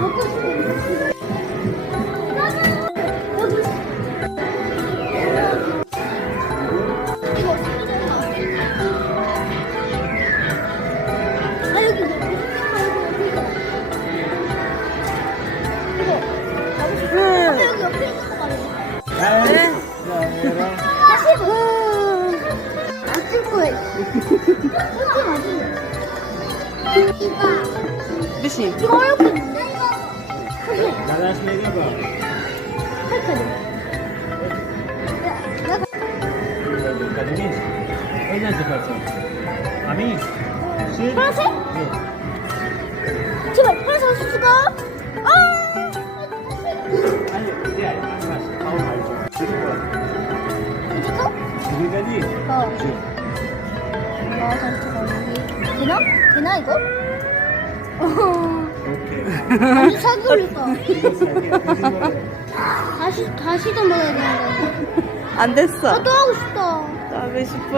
먹고 싶어. Besin. 이거 어렵겠는데? Dalas media ba? Kadiniz. Oynat yaparsın. Amin. Şey. 파란색? 제발 파란색 수가. 아! Ayo, dia. Mas, tahu aja. 이거? Jadi tadi. 어. 되나? 되나 이거? Oke. 아니 사기 올렸어. Ini saya. 다시 더 먹어야 되는데. 안 됐어. 또 하고 싶다. 또 하고 싶어?